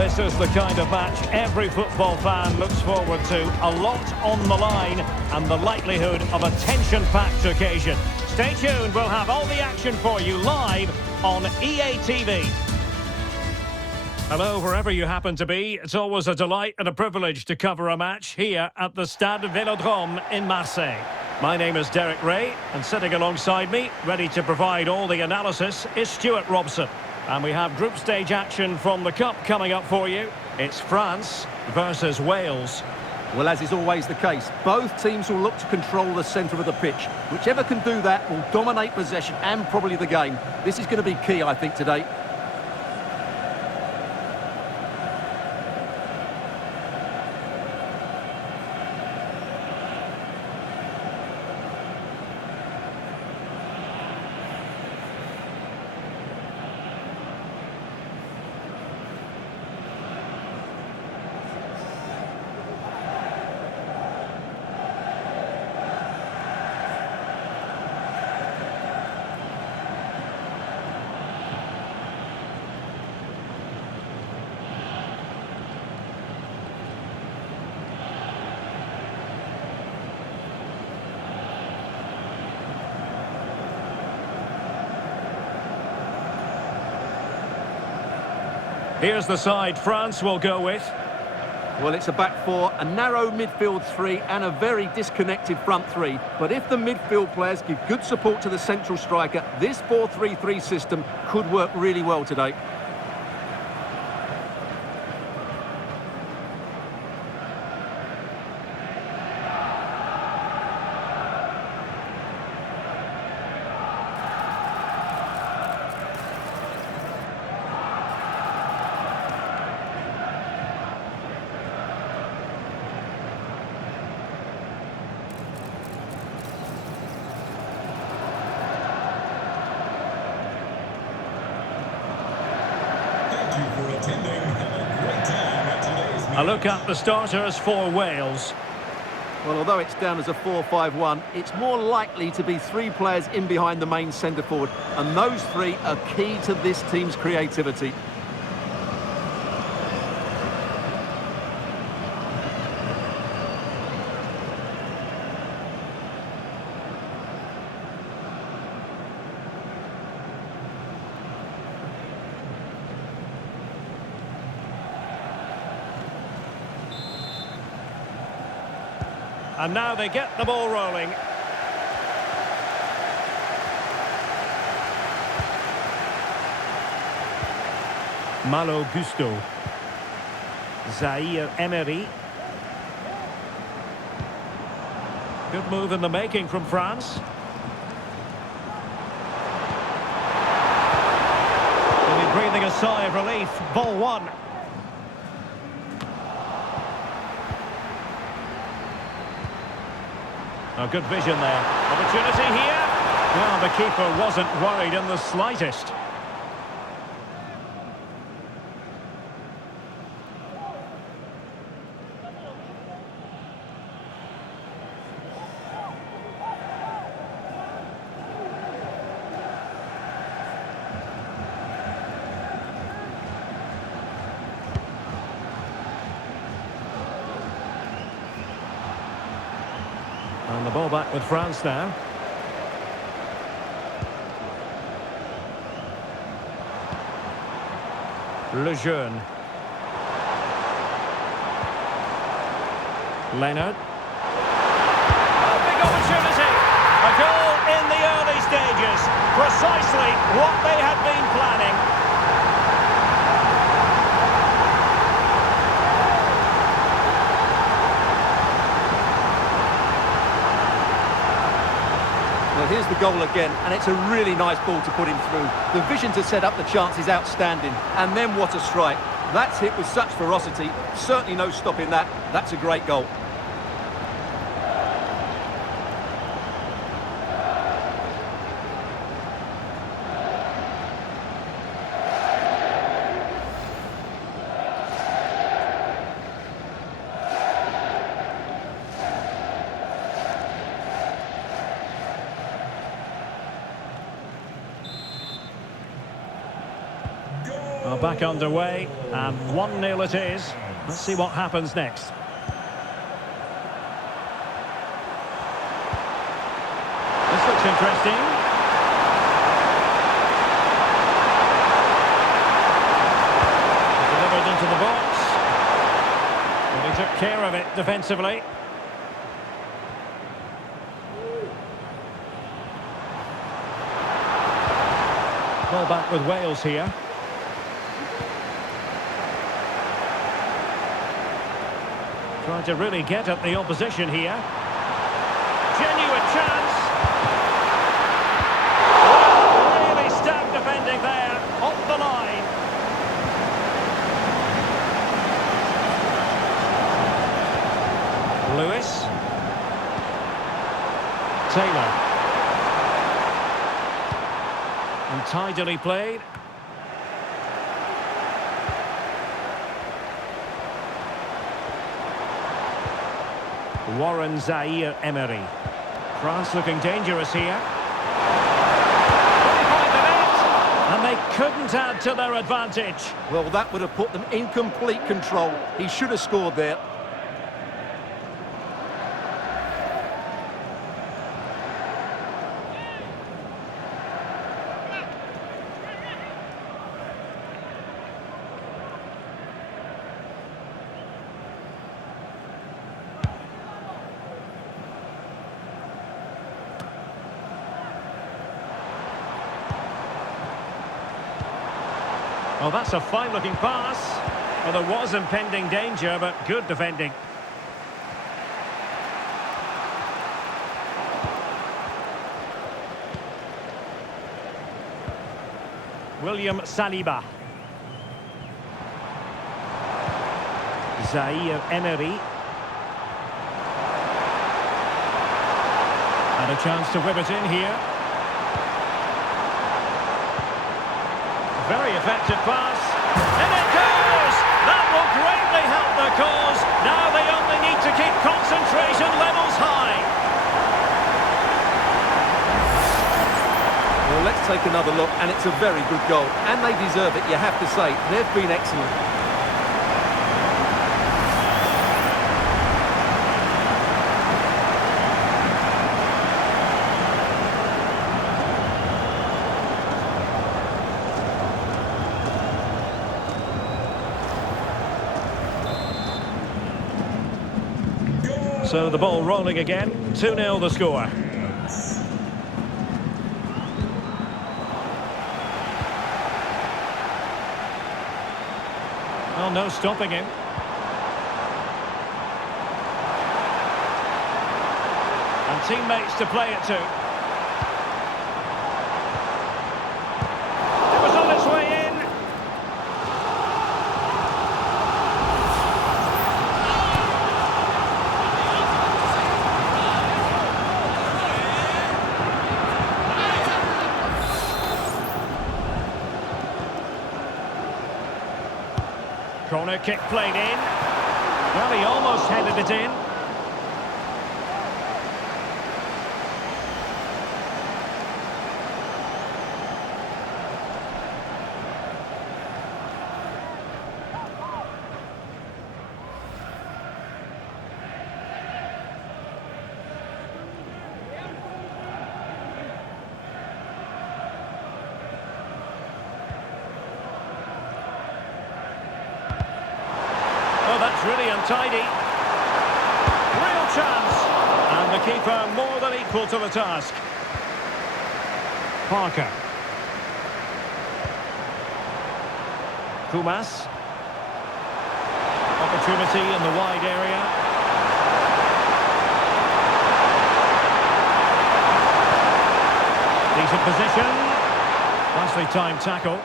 this is the kind of match every football fan looks forward to. A lot on the line and the likelihood of a tension-packed occasion. Stay tuned, we'll have all the action for you live on EA TV. Hello, wherever you happen to be. It's always a delight and a privilege to cover a match here at the Stade Vélodrome in Marseille. My name is Derek Ray, and sitting alongside me, ready to provide all the analysis, is Stuart Robson. And we have group stage action from the Cup coming up for you. It's France versus Wales. Well, as is always the case, both teams will look to control the centre of the pitch. Whichever can do that will dominate possession and probably the game. This is going to be key, I think, today. Here's the side France will go with. Well, it's a back four, a narrow midfield three and a very disconnected front three. But if the midfield players give good support to the central striker, this 4-3-3 system could work really well today. A look at the starters for Wales. Well, although it's down as a 4-5-1, it's more likely to be three players in behind the main centre forward, and those three are key to this team's creativity. And now they get the ball rolling. Malo Gusto. Zaire Emery. Good move in the making from France. Will be breathing a sigh of relief. Ball one. A good vision there. Opportunity here. Well, the keeper wasn't worried in the slightest. And the ball back with France now. Lejeune. Leonard. A big opportunity. A goal in the early stages. Precisely what they had been planning. Well, here's the goal again, and it's a really nice ball to put him through. The vision to set up the chance is outstanding, and then what a strike. That's hit with such ferocity, certainly no stopping that. That's a great goal. back underway, and 1-0 it is. Let's see what happens next. This looks interesting. Delivered into the box. And he took care of it defensively. Ball back with Wales here. Trying to really get at the opposition here. Genuine chance. Well, really stout defending there. Off the line. Lewis. Taylor. And tidily played. Warren Zaire-Emery. France looking dangerous here. And they couldn't add to their advantage. Well, that would have put them in complete control. He should have scored there. Well, that's a fine-looking pass. Well, there was impending danger, but good defending. William Saliba. Zaire-Emery. And a chance to whip it in here. Very effective pass. And it goes! That will greatly help their cause. Now they only need to keep concentration levels high. Well, let's take another look, and it's a very good goal. And they deserve it, you have to say. They've been excellent. So the ball rolling again. 2-0 the score. Well, no stopping him. And teammates to play it to. It was on its way in. Corner kick played in. Well, he almost headed it in. Oh, that's really untidy. Real chance. And the keeper more than equal to the task. Parker. Kumas. Opportunity in the wide area. Decent position. Nicely timed tackle.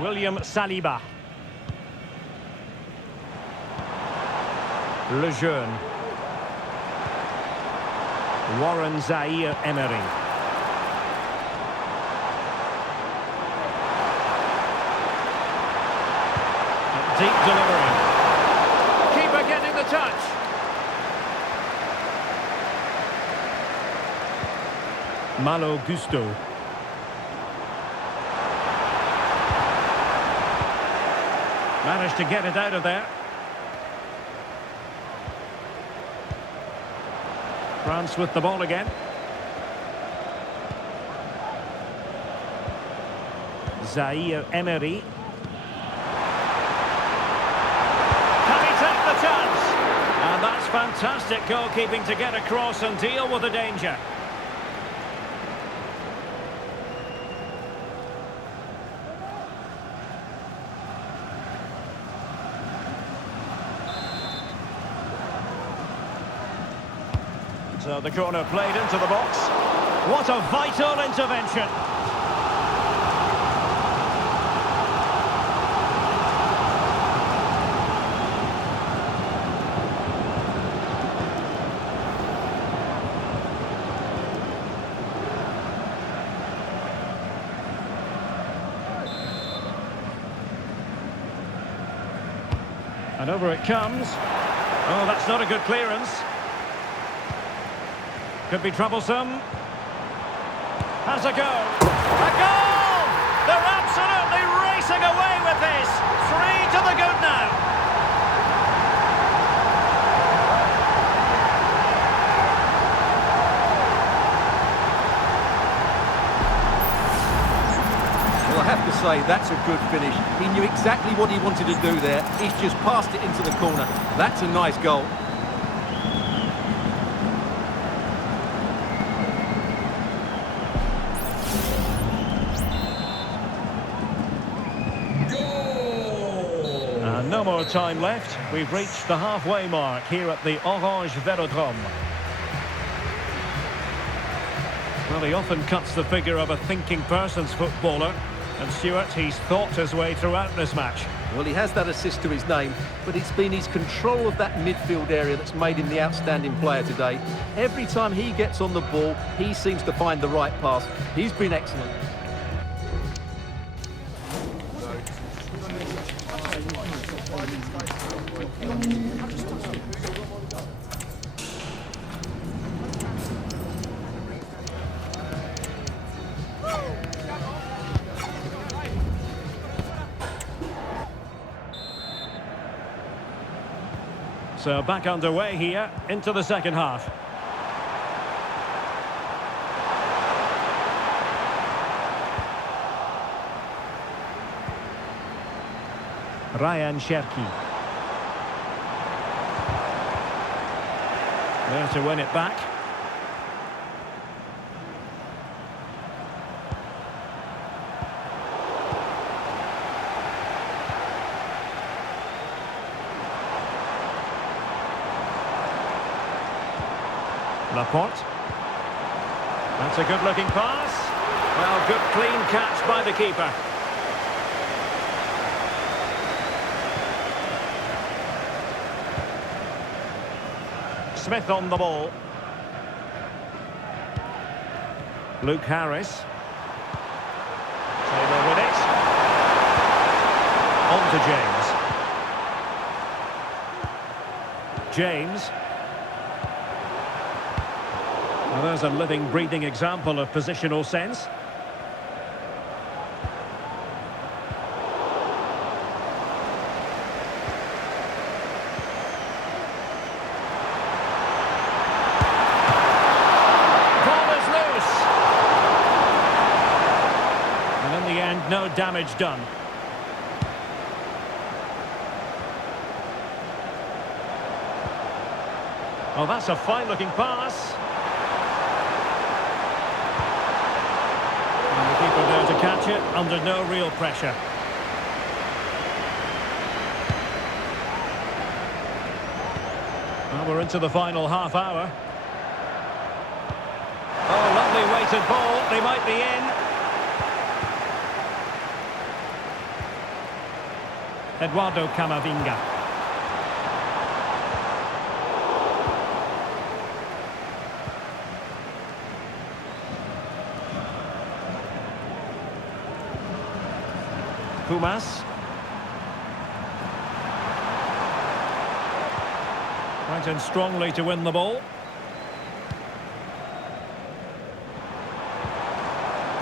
William Saliba. Lejeune. Warren Zaire-Emery. Deep delivery. Keeper getting the touch. Malo Gusto. Managed to get it out of there. France with the ball again. Zaire Emery. Can he take the chance? And that's fantastic goalkeeping to get across and deal with the danger. So the corner played into the box. What a vital intervention. And over it comes. Oh, that's not a good clearance. Could be troublesome. Has a go. A goal! They're absolutely racing away with this. 3 to the good now. Well, I have to say, that's a good finish. He knew exactly what he wanted to do there. He's just passed it into the corner. That's a nice goal. No more time left. We've reached the halfway mark here at the Orange Velodrome. Well, he often cuts the figure of a thinking person's footballer. And Stuart, he's thought his way throughout this match. Well, he has that assist to his name, but it's been his control of that midfield area that's made him the outstanding player today. Every time he gets on the ball, he seems to find the right pass. He's been excellent. So back underway here into the second half. Ryan Cherki. There to win it back. Laporte. That's a good-looking pass. Well, good clean catch by the keeper. Smith on the ball. Luke Harris. Taylor with it. On to James. James. Well, there's a living, breathing example of positional sense. Ball is loose. And in the end, no damage done. Oh, that's a fine-looking pass. Keeper there to catch it under no real pressure. Well, we're into the final half hour. Oh, lovely weighted ball. They might be in. Eduardo Camavinga. Pumas. Went in strongly to win the ball.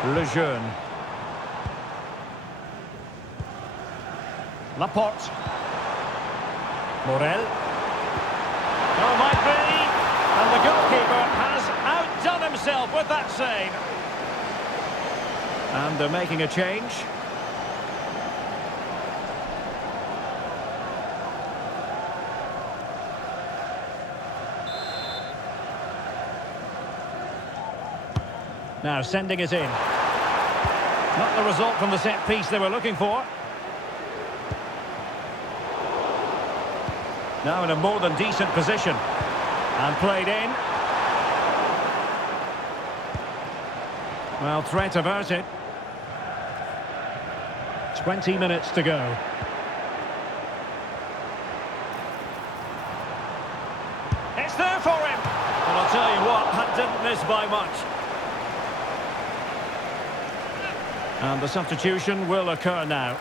Lejeune. Laporte. Morel. Oh, might be. And the goalkeeper has outdone himself with that save. And they're making a change. Now sending it in. Not the result from the set piece they were looking for. Now in a more than decent position. And played in. Well, threat averted. 20 minutes to go. It's there for him. And I'll tell you what, that didn't miss by much. And the substitution will occur now.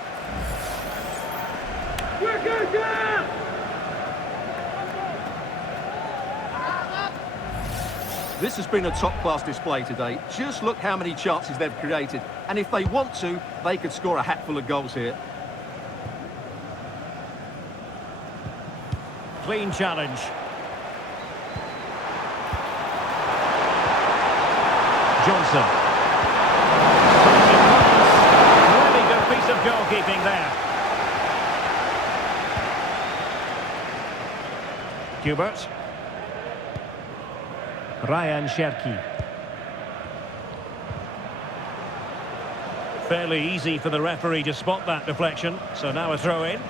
This has been a top-class display today. Just look how many chances they've created. And if they want to, they could score a hatful of goals here. Clean challenge. Johnson. Really good piece of goalkeeping there. Hubert. Ryan Cherki. Fairly easy for the referee to spot that deflection, so now a throw in.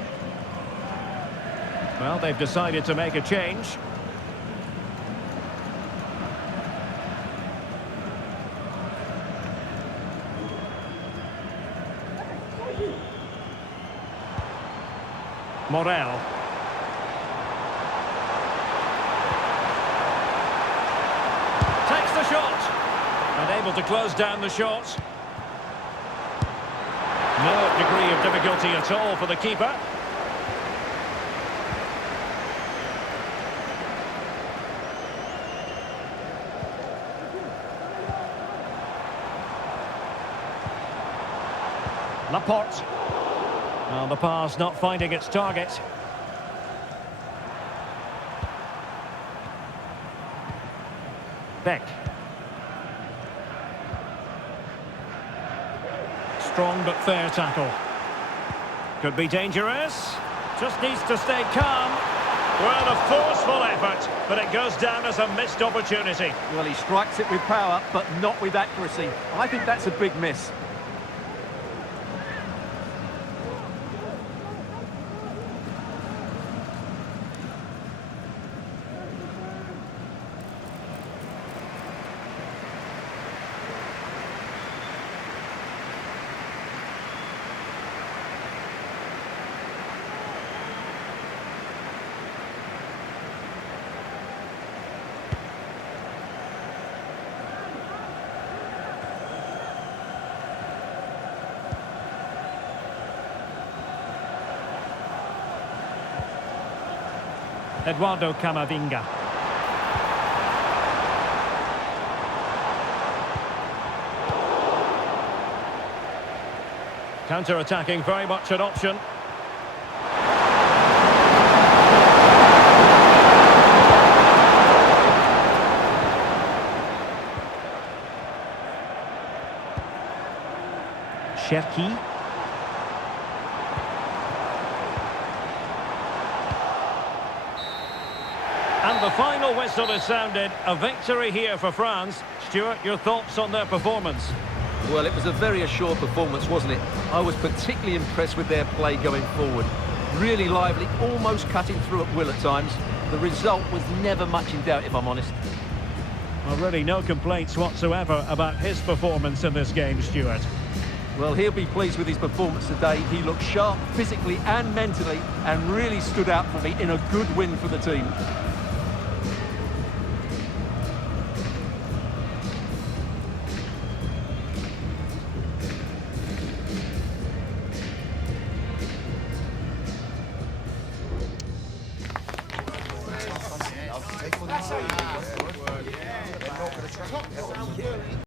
Well, they've decided to make a change. Morel. Takes the shot. Unable to close down the shot. No degree of difficulty at all for the keeper. Laporte. Well, the pass not finding its target. Beck. Strong but fair tackle. Could be dangerous. Just needs to stay calm. Well, a forceful effort, but it goes down as a missed opportunity. Well, he strikes it with power, but not with accuracy. I think that's a big miss. Eduardo Camavinga. Counter-attacking, very much an option. Cherki. And the final whistle is sounded. A victory here for France. Stuart, your thoughts on their performance? Well, it was a very assured performance, wasn't it? I was particularly impressed with their play going forward. Really lively, almost cutting through at will at times. The result was never much in doubt, if I'm honest. Well, really no complaints whatsoever about his performance in this game, Stuart. Well, he'll be pleased with his performance today. He looked sharp physically and mentally and really stood out for me in a good win for the team.